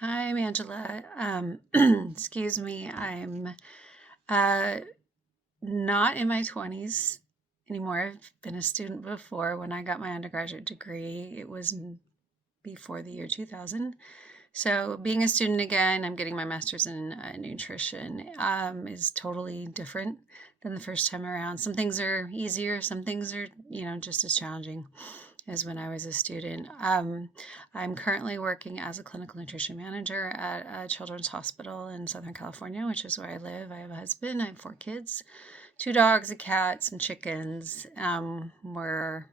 Hi, I'm Angela. Excuse me. I'm not in my 20s anymore. I've been a student before. When I got my undergraduate degree, it was before the year 2000. So, being a student again, I'm getting my master's in nutrition, is totally different than the first time around. Some things are easier, some things are, just as challenging as when I was a student. I'm currently working as a clinical nutrition manager at a children's hospital in Southern California, which is where I live. I have a husband, I have 4 kids, 2 dogs, a cat, some chickens. We're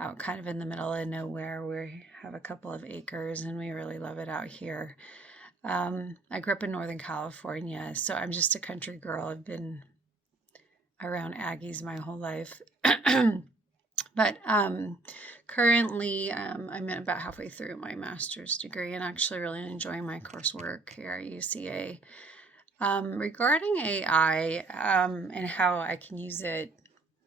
out kind of in the middle of nowhere. We have a couple of acres and we really love it out here. I grew up in Northern California, so I'm just a country girl. I've been around Aggies my whole life. But currently, I'm about halfway through my master's degree and actually really enjoying my coursework here at UCA. Regarding AI and how I can use it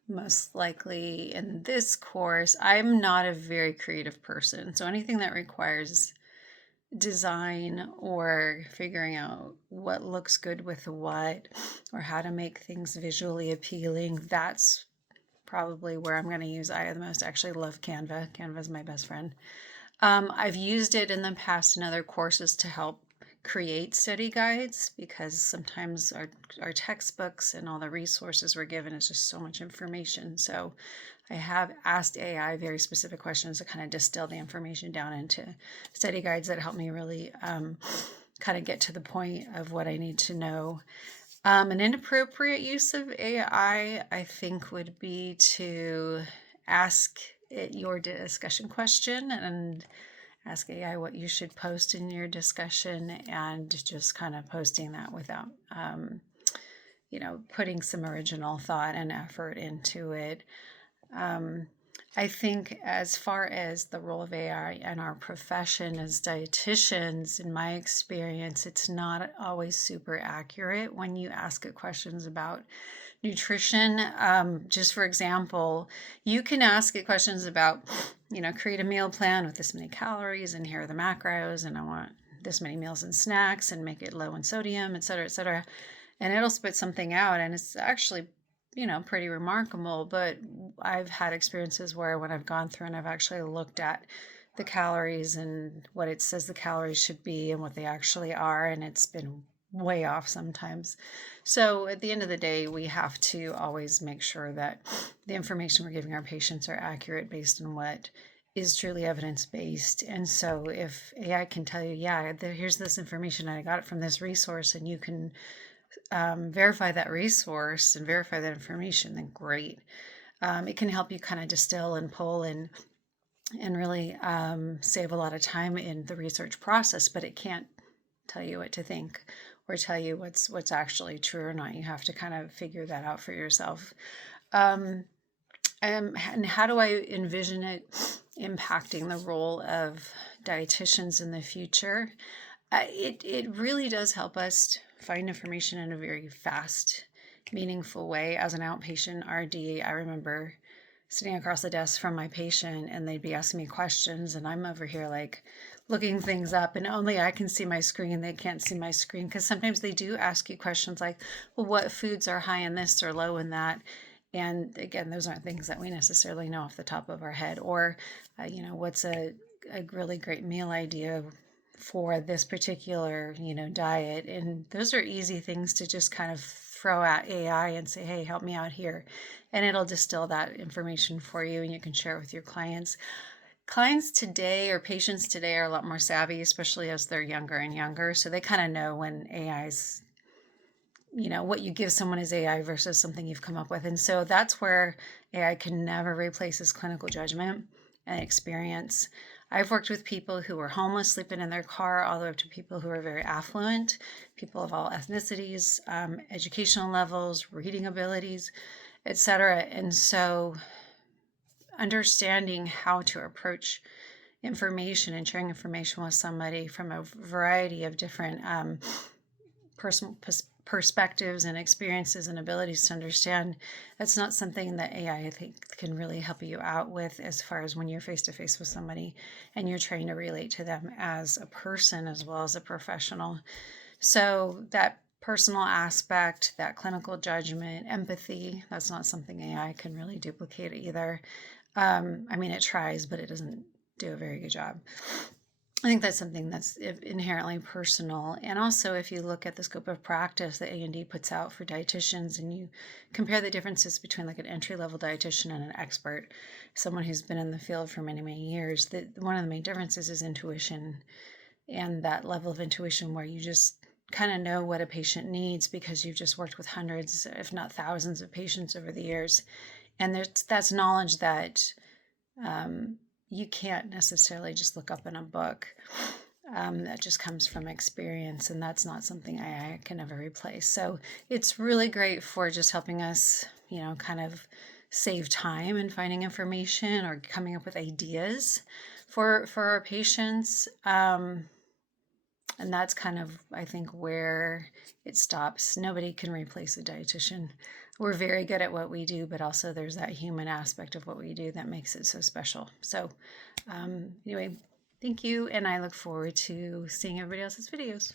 most likely in this course, I'm not a very creative person. So anything that requires design or figuring out what looks good with what or how to make things visually appealing, that's probably where I'm going to use AI the most. I actually love Canva. Canva is my best friend. I've used it in the past in other courses to help create study guides because sometimes our textbooks and all the resources we're given is just so much information. So I have asked AI very specific questions to kind of distill the information down into study guides that help me really kind of get to the point of what I need to know. An inappropriate use of AI, I think, would be to ask it your discussion question and ask AI what you should post in your discussion and just kind of posting that without, putting some original thought and effort into it. I think as far as the role of AI in our profession as dietitians, in my experience, it's not always super accurate when you ask it questions about nutrition. Just for example, you can ask it questions about, create a meal plan with this many calories and here are the macros, and I want this many meals and snacks and make it low in sodium, et cetera, et cetera. And it'll spit something out, and it's actually pretty remarkable. But I've had experiences where when I've gone through and I've actually looked at the calories and what it says the calories should be and what they actually are, and it's been way off sometimes. So at the end of the day, we have to always make sure that the information we're giving our patients are accurate based on what is truly evidence-based. And so if AI can tell you, yeah, here's this information, I got it from this resource, and you can verify that resource and verify that information, then great. It can help you kind of distill and pull and really save a lot of time in the research process, but it can't tell you what to think or tell you what's actually true or not. You have to kind of figure that out for yourself. And how do I envision it impacting the role of dietitians in the future? It really does help us find information in a very fast, meaningful way. As an outpatient RD, I remember sitting across the desk from my patient and they'd be asking me questions, and I'm over here like looking things up, and only I can see my screen. They can't see my screen because sometimes they do ask you questions like, well, what foods are high in this or low in that? And again, those aren't things that we necessarily know off the top of our head. Or, what's a really great meal idea for this particular, diet? And those are easy things to just kind of throw at AI and say, hey, help me out here. And it'll distill that information for you and you can share it with your clients. Clients today or patients today are a lot more savvy, especially as they're younger and younger. So they kind of know when AI's, what you give someone is AI versus something you've come up with. And so that's where AI can never replace his clinical judgment and experience. I've worked with people who were homeless, sleeping in their car, all the way up to people who are very affluent, people of all ethnicities, educational levels, reading abilities, etc. And so understanding how to approach information and sharing information with somebody from a variety of different personal perspectives and experiences and abilities to understand, that's not something that AI, I think, can really help you out with, as far as when you're face to face with somebody and you're trying to relate to them as a person as well as a professional. So that personal aspect, that clinical judgment, empathy, that's not something AI can really duplicate either. I mean, it tries, but it doesn't do a very good job. I think that's something that's inherently personal. And also, if you look at the scope of practice that A&D puts out for dietitians, and you compare the differences between like an entry-level dietitian and an expert, someone who's been in the field for many, many years, that one of the main differences is intuition, and that level of intuition where you just kind of know what a patient needs because you've just worked with hundreds, if not thousands, of patients over the years. And that's knowledge that you can't necessarily just look up in a book. That just comes from experience, and that's not something I can ever replace. So it's really great for just helping us, kind of save time in finding information or coming up with ideas for our patients. And that's kind of, I think, where it stops. Nobody can replace a dietitian. We're very good at what we do, but also there's that human aspect of what we do that makes it so special. So anyway, thank you, and I look forward to seeing everybody else's videos.